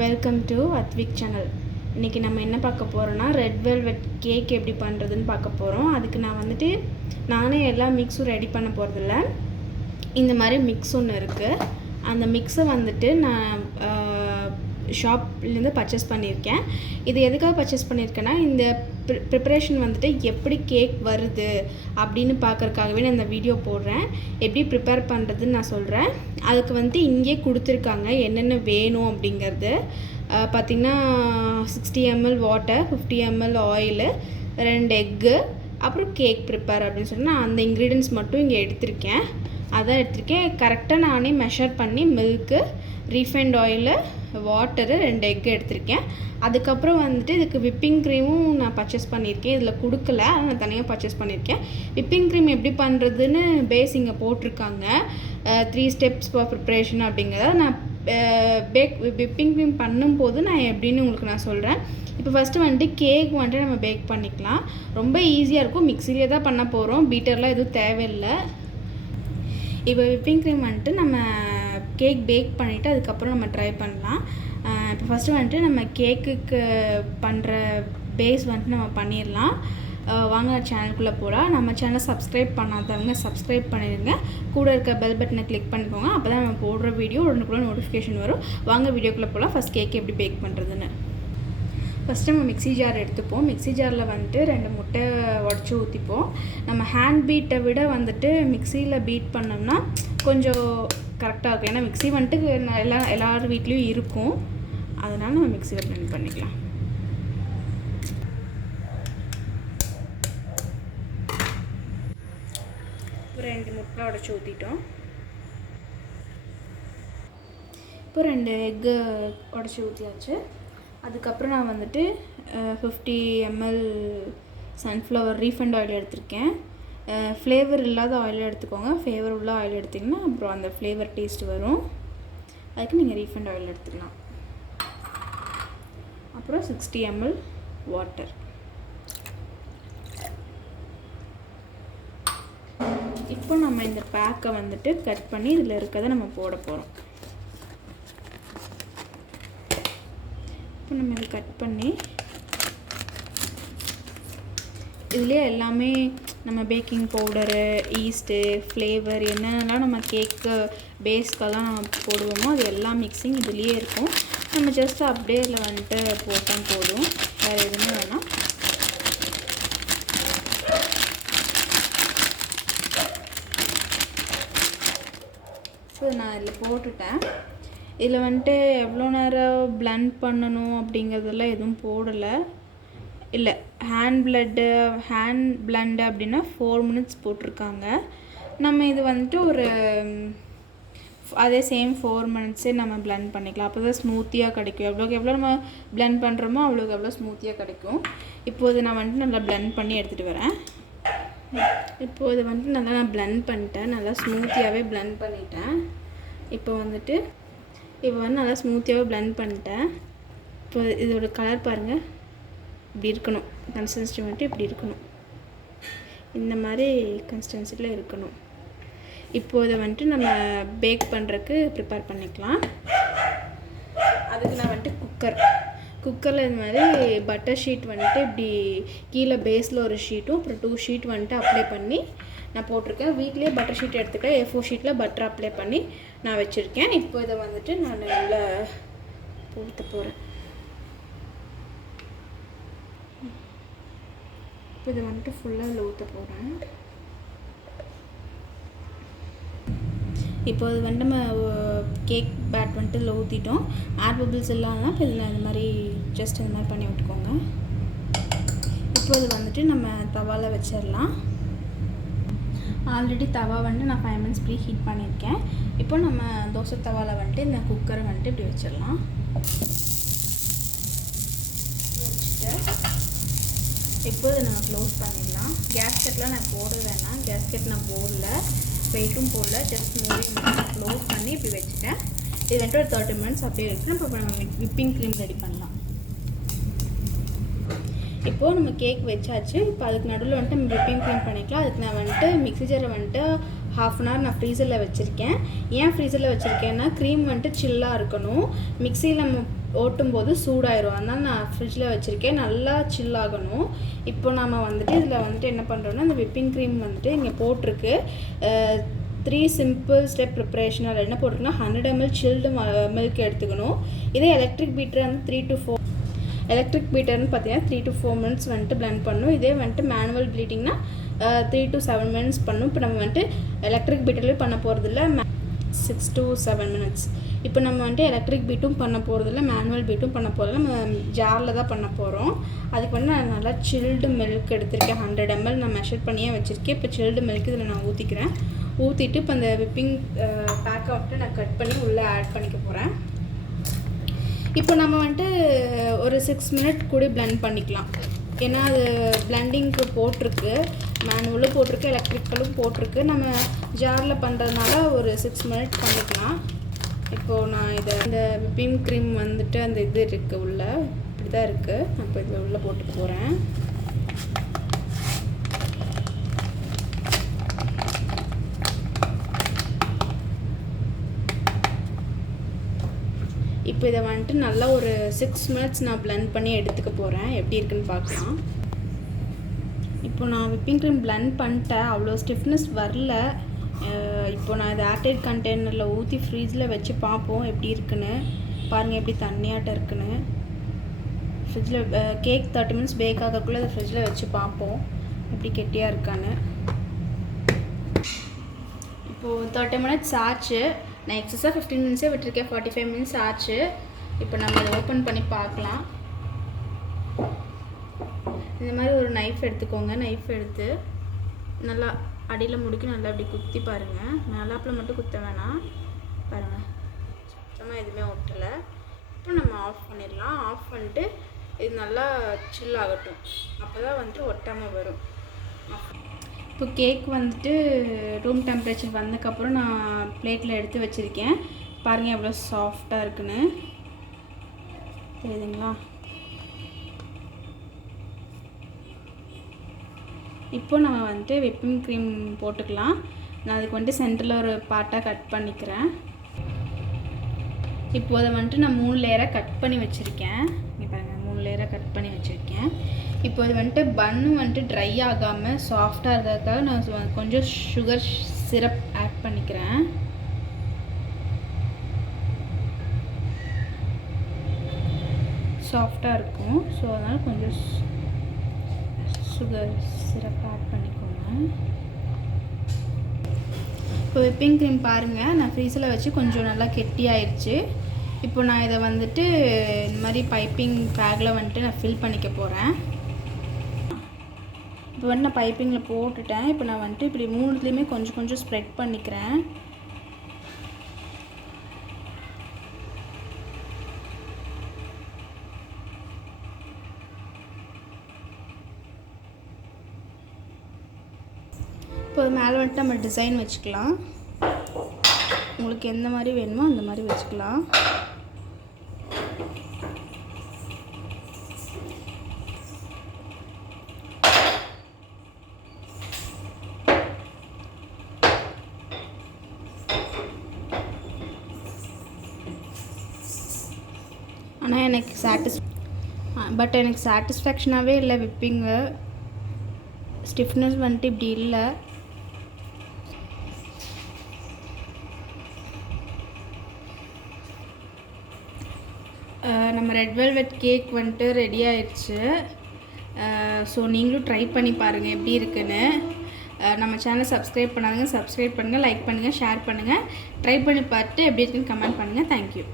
Welcome to Advik channel. இன்றைக்கி நம்ம என்ன பார்க்க போகிறோன்னா ரெட் வெல்வெட் கேக் எப்படி பண்ணுறதுன்னு பார்க்க போகிறோம். அதுக்கு நானே எல்லா மிக்ஸும் ரெடி பண்ண போகிறதில்ல. இந்த மாதிரி மிக்ஸ் ஒன்று இருக்குது. அந்த மிக்ஸை நான் ஷாப்லேருந்து பர்ச்சேஸ் பண்ணியிருக்கேன். இது எதுக்காக பர்ச்சேஸ் பண்ணியிருக்கேன்னா, இந்த ப்ரிப்பரேஷன் எப்படி கேக் வருது அப்படின்னு பார்க்குறதுக்காகவே நான் இந்த வீடியோ போடுறேன். எப்படி ப்ரிப்பேர் பண்ணுறதுன்னு நான் சொல்கிறேன். அதுக்கு இங்கே கொடுத்துருக்காங்க என்னென்ன வேணும் அப்படிங்கிறது. பார்த்திங்கன்னா 60 ml water, 50 ml oil, 2 egg, அப்புறம் கேக் ப்ரிப்பேர் அப்படின்னு சொல்லி நான் அந்த இன்க்ரீடியன்ஸ் மட்டும் இங்கே எடுத்திருக்கேன். அதான் எடுத்திருக்கேன். கரெக்டாக நானே மெஷர் பண்ணி milk, refined oil, water, 2 egg எடுத்திருக்கேன். அதுக்கப்புறம் இதுக்கு விப்பிங் க்ரீமும் நான் பர்ச்சேஸ் பண்ணியிருக்கேன். இதில் கொடுக்கல, ஆனால் நான் தனியாக பர்ச்சேஸ் பண்ணியிருக்கேன். விப்பிங் க்ரீம் எப்படி பண்ணுறதுன்னு பேஸ் இங்கே போட்டிருக்காங்க. 3 steps ஃபார் ப்ரிப்ரேஷன் அப்படிங்கிறத நான் விப்பிங் க்ரீம் பண்ணும்போது நான் எப்படின்னு உங்களுக்கு நான் சொல்கிறேன். இப்போ ஃபஸ்ட்டு கேக் நம்ம பேக் பண்ணிக்கலாம். ரொம்ப ஈஸியாக இருக்கும். மிக்ஸிலே தான் பண்ண போகிறோம். பீட்டர்லாம் எதுவும் தேவையில்லை. இப்போ விப்பிங் க்ரீம் நம்ம கேக் பேக் பண்ணிவிட்டு அதுக்கப்புறம் நம்ம ட்ரை பண்ணலாம். இப்போ ஃபஸ்ட்டு நம்ம கேக்குக்கு பண்ணுற பேஸ் நம்ம பண்ணிடலாம். வாங்க சேனலுக்குள்ளே போகலாம். நம்ம சேனலை சப்ஸ்கிரைப் பண்ணாதவங்க சப்ஸ்கிரைப் பண்ணிடுங்க. கூட இருக்க பெல் பட்டனை கிளிக் பண்ணிக்கோங்க. அப்போ தான் நம்ம போடுற வீடியோ உடனுக்குள்ள நோட்டிஃபிகேஷன் வரும். வாங்க வீடியோக்குள்ளே போகலாம். ஃபஸ்ட் கேக் எப்படி பேக் பண்ணுறதுன்னு. ஃபஸ்ட்டு நம்ம மிக்ஸி ஜார் எடுத்துப்போம். மிக்ஸி ஜாரில் 2 முட்டை உடச்சி ஊற்றிப்போம். நம்ம ஹேண்ட் பீட்டை விட மிக்ஸியில் பீட் பண்ணோம்னா கொஞ்சம் கரெக்டாக இருக்கும். ஏன்னா மிக்ஸி எல்லார் வீட்லேயும் இருக்கும். அதனால் நம்ம மிக்ஸியில் பிளெண்ட் பண்ணிக்கலாம். இப்போ 2 முட்டை உடச்சி ஊற்றிட்டோம். இப்போ 2 எக்கு உடச்சி ஊற்றியாச்சு. அதுக்கப்புறம் நான் 50 ml சன்ஃப்ளவர் ரீஃபண்ட் ஆயில் எடுத்திருக்கேன். ஃப்ளேவர் இல்லாத ஆயில் எடுத்துக்கோங்க. ஃப்ளேவர் உள்ள ஆயில் எடுத்திங்கன்னா அப்புறம் அந்த ஃப்ளேவர் டேஸ்ட் வரும். அதுக்கு நீங்கள் ரீஃபண்ட் ஆயில் எடுத்துக்கலாம். அப்புறம் 60 ml வாட்டர். இப்போ நம்ம இந்த பேக்கை கட் பண்ணி இதில் இருக்கிறத நம்ம போட போகிறோம். இப்போ நம்ம இதை கட் பண்ணி இதுலேயே எல்லாமே நம்ம பேக்கிங் பவுடரு, ஈஸ்ட்டு, ஃப்ளேவர் என்னென்னலாம் நம்ம கேக்கு பேஸ்க்கெல்லாம் போடுவோமோ அது எல்லா மிக்ஸிங் இதுலேயே இருக்கும். நம்ம ஜஸ்ட் அப்படியே இதில் போட்டால் போதும். வேறு எதுவுமே வேணாம். ஸோ நான் இதில் போட்டுட்டேன். இதில் எவ்வளோ நேரம் பிளெண்ட் பண்ணணும் அப்படிங்கிறதெல்லாம் எதுவும் போடலை. இல்லை, ஹேண்ட் பிளெண்டு அப்படின்னா 4 minutes போட்டிருக்காங்க. நம்ம இது ஒரு அதே சேம் 4 minutes நம்ம பிளெண்ட் பண்ணிக்கலாம். அப்போ தான் ஸ்மூத்தியாக கிடைக்கும். எவ்வளோ நம்ம பிளெண்ட் பண்ணுறோமோ அவ்வளோக்கு எவ்வளோ ஸ்மூத்தியாக கிடைக்கும். இப்போது நான் நல்லா பிளெண்ட் பண்ணி எடுத்துகிட்டு வரேன். இப்போது நல்லா நான் பிளெண்ட் பண்ணிட்டேன். நல்லா ஸ்மூத்தியாகவே பிளெண்ட் பண்ணிட்டேன். இப்போ நல்லா ஸ்மூத்தியாகவே பிளெண்ட் பண்ணிட்டேன். இப்போ இதோட கலர் பாருங்கள், இப்படி இருக்கணும். கன்சிஸ்டன்சி இப்படி இருக்கணும். இந்த மாதிரி கன்சிஸ்டன்சியில் இருக்கணும். இப்போது இதை நம்ம பேக் பண்ணுறதுக்கு ப்ரிப்பேர் பண்ணிக்கலாம். அதுக்கு நான் குக்கரில் இந்த மாதிரி பட்டர் ஷீட் இப்படி கீழே பேஸில் ஒரு ஷீட்டும் அப்புறம் 2 ஷீட் அப்ளை பண்ணி நான் போட்டிருக்கேன். வீட்லேயே பட்டர் ஷீட் எடுத்துக்கிட்டேன். A4 ஷீட்டில் பட்டர் அப்ளை பண்ணி நான் வச்சுருக்கேன். இப்போ இதை நான் நல்லா ஊற்ற போகிறேன். இப்போ இதை ஃபுல்லாக ஊற்ற போகிறேன். இப்போ இது நம்ம கேக் பேட் ஊற்றிட்டோம். ஏர் பபிள்ஸ் இல்லாமல் இப்போ இதில் இந்த மாதிரி ஜஸ்ட் இந்த மாதிரி பண்ணி விட்டுக்கோங்க. இப்போ இது நம்ம தவாவில் வச்சிடலாம். ஆல்ரெடி தவா நான் 5 minutes ப்ரீ ஹீட் பண்ணியிருக்கேன். இப்போ நம்ம தோசை தவாவில் இந்த குக்கரை இப்படி வச்சிடலாம். இப்போது நம்ம க்ளோஸ் பண்ணிடலாம். கேஸ்கெட்லாம் நான் போட வேணாம். கேஸ்கெட் நான் போடல, வெயிட்டும் போடல. ஜஸ்ட் மூடி க்ளோஸ் பண்ணி இப்படி வச்சுட்டேன். இது ஒரு 30 minutes அப்படியே வச்சுட்டு இப்போ நம்ம விப்பிங் க்ரீம் ரெடி பண்ணலாம். இப்போது நம்ம கேக் வச்சாச்சு. இப்போ அதுக்கு நடுவில் நம்ம விப்பிங் க்ரீம் பண்ணிக்கலாம். அதுக்கு நான் மிக்ஸி ஜாரை ஹாஃப் அன் ஹவர் நான் ஃப்ரீசரில் வச்சுருக்கேன். ஏன் ஃப்ரீசரில் வச்சுருக்கேன்னா க்ரீம் வந்துட்டு சில்லாக இருக்கணும். மிக்சியில் நம்ம ஓட்டும் போது சூடாயிரும். அதனால் நான் ஃப்ரிட்ஜில் வச்சுருக்கேன். நல்லா சில் ஆகணும். இப்போ நம்ம வந்துட்டு இதில் வந்துட்டு என்ன பண்ணுறோன்னா இந்த விப்பிங் க்ரீம் வந்துட்டு இங்கே போட்டிருக்கு. 3 சிம்பிள் ஸ்டெப் ப்ரிப்பரேஷன். அதில் என்ன போட்டிருக்குன்னா 100 ml சில்டு மில்க் எடுத்துக்கணும். இதே எலக்ட்ரிக் பீட்டர் வந்து 3 to 4 எலக்ட்ரிக் பீட்டர்னு பார்த்தீங்கன்னா 3 to 4 minutes வந்துட்டு பிளெண்ட் பண்ணணும். இதே வந்துட்டு மேனுவல் ப்ளீட்டிங்னா 3 to 7 minutes பண்ணணும். இப்போ நம்ம வந்துட்டு எலக்ட்ரிக் பீட்டர்லேயே பண்ண போகிறதில்ல, 6 to 7 minutes. இப்போ நம்ம வந்துட்டு எலக்ட்ரிக் பீட்டும் பண்ண போகிறதில்ல, மேனுவல் பீட்டும் பண்ண போகிறதில்ல, நம்ம ஜாரில் தான் பண்ண போகிறோம். அதுக்கு வந்து நான் நல்லா சில்டு மில்க் எடுத்திருக்கேன். 100 ml நான் மெஷர் பண்ணியே வச்சுருக்கேன். இப்போ சில்டு மில்க் இதில் நான் ஊற்றிக்கிறேன். ஊற்றிட்டு இப்போ அந்த விப்பிங் பேக்கை வந்துட்டு நான் கட் பண்ணி உள்ளே ஆட் பண்ணிக்க போகிறேன். இப்போ நம்ம வந்துட்டு ஒரு 6 minutes கூட பிளெண்ட் பண்ணிக்கலாம். ஏன்னா அது பிளெண்டிங்க்கு போட்டிருக்கு, மேனுவலும் போட்டிருக்கு, எலக்ட்ரிக்கலும் போட்டிருக்கு. நம்ம ஜாரில் பண்ணுறதுனால ஒரு 6 minutes பண்ணிக்கலாம். இப்போது நான் இந்த விப்பிங் க்ரீம் வந்துட்டு அந்த இது இருக்குது உள்ளே, இப்படி தான் இருக்குது. நான் இப்போ இதில் உள்ளே போட்டு போகிறேன். இப்போ இதை வந்துட்டு நல்லா ஒரு 6 minutes நான் பிளெண்ட் பண்ணி எடுத்துக்க போகிறேன். எப்படி இருக்குன்னு பார்க்கலாம். இப்போ நான் விப்பிங் க்ரீம் பிளெண்ட் பண்ணிட்டேன். அவ்வளோ ஸ்டிஃப்னஸ் வரல. இப்போ நான் இதை ஏர்டைட் கண்டெய்னரில் ஊற்றி ஃப்ரீஜில் வச்சு பார்ப்போம் எப்படி இருக்குன்னு. பாருங்கள் எப்படி தண்ணியாட்டம் இருக்குன்னு. ஃப்ரிட்ஜில் கேக் 30 minutes பேக் ஆகக்குள்ளே அதை ஃப்ரிட்ஜில் வச்சு பார்ப்போம் எப்படி கெட்டியாக இருக்கான்னு. இப்போது 30 minutes ஆச்சு. நான் எக்ஸஸாக 15 minutes விட்டுருக்கேன். 45 minutes ஆச்சு. இப்போ நம்ம அதை ஓப்பன் பண்ணி பார்க்கலாம். இந்த மாதிரி ஒரு நைஃப் எடுத்துக்கோங்க. நைஃப் எடுத்து நல்லா அடியில் முடிக்கி நல்லா அப்படி குத்தி பாருங்கள். மேலாப்பில் மட்டும் குத்த வேணாம். பாருங்கள், சுத்தமாக எதுவுமே ஒட்டலை. இப்போ நம்ம ஆஃப் பண்ணிடலாம். ஆஃப் பண்ணிட்டு இது நல்லா சில் ஆகட்டும். அப்போ தான் வந்துட்டு ஒட்டாமல் வரும். இப்போ கேக் வந்துட்டு ரூம் டெம்பரேச்சர் வந்ததுக்கப்புறம் நான் பிளேட்டில் எடுத்து வச்சுருக்கேன். பாருங்கள் எவ்வளோ சாஃப்டாக இருக்குன்னு. தெரியுதுங்களா? இப்போ நம்ம வந்துட்டு விப்பிங் க்ரீம் போட்டுக்கலாம். நான் அதுக்கு வந்துட்டு சென்டரில் ஒரு பார்ட்டாக கட் பண்ணிக்கிறேன். இப்போ அதை வந்துட்டு நான் 3 லேயராக கட் பண்ணி வச்சுருக்கேன். இங்கே பாருங்கள், 3 லேயராக கட் பண்ணி வச்சுருக்கேன். இப்போ இது வந்துட்டு பன்னு வந்துட்டு ட்ரை ஆகாமல் சாஃப்டாக இருக்கிறதுக்காக நான் கொஞ்சம் சுகர் சிரப் ஆட் பண்ணிக்கிறேன். சாஃப்டாக இருக்கும். ஸோ அதனால் கொஞ்சம் சுகர் சிரப் ஆட் பண்ணிக்கோங்க. இப்போ விப்பிங் க்ரீம் பாருங்கள், நான் ஃப்ரீஸில் வச்சு கொஞ்சம் நல்லா கெட்டி ஆயிடுச்சு. இப்போ நான் இதை வந்துட்டு இந்த மாதிரி பைப்பிங் பேக்கில் வந்துட்டு நான் ஃபில் பண்ணிக்க போகிறேன். இப்போ வந்து நான் பைப்பிங்கில் போட்டுட்டேன். இப்போ நான் வந்துட்டு இப்படி 3த்துலேயுமே கொஞ்சம் கொஞ்சம் ஸ்ப்ரெட் பண்ணிக்கிறேன். இப்போ மேலே வந்துட்டு நம்ம டிசைன் வச்சுக்கலாம். உங்களுக்கு எந்த மாதிரி வேணுமோ அந்த மாதிரி வச்சுக்கலாம். ஆனால் எனக்கு எனக்கு சாட்டிஸ்ஃபேக்ஷனாகவே இல்லை. விப்பிங்கு ஸ்டிஃப்னஸ் வந்துட்டு இப்படி இல்லை. நம்ம ரெட் வெல்வெட் கேக் வந்துட்டு ரெடி ஆயிடுச்சு. ஸோ நீங்களும் ட்ரை பண்ணி பாருங்கள் எப்படி இருக்குன்னு. நம்ம சேனலை சப்ஸ்கிரைப் பண்ணாதுங்க, சப்ஸ்கிரைப் பண்ணுங்கள், லைக் பண்ணுங்கள், ஷேர் பண்ணுங்கள். ட்ரை பண்ணி பார்த்துட்டு எப்படி இருக்குன்னு கமெண்ட் பண்ணுங்கள். தேங்க்யூ.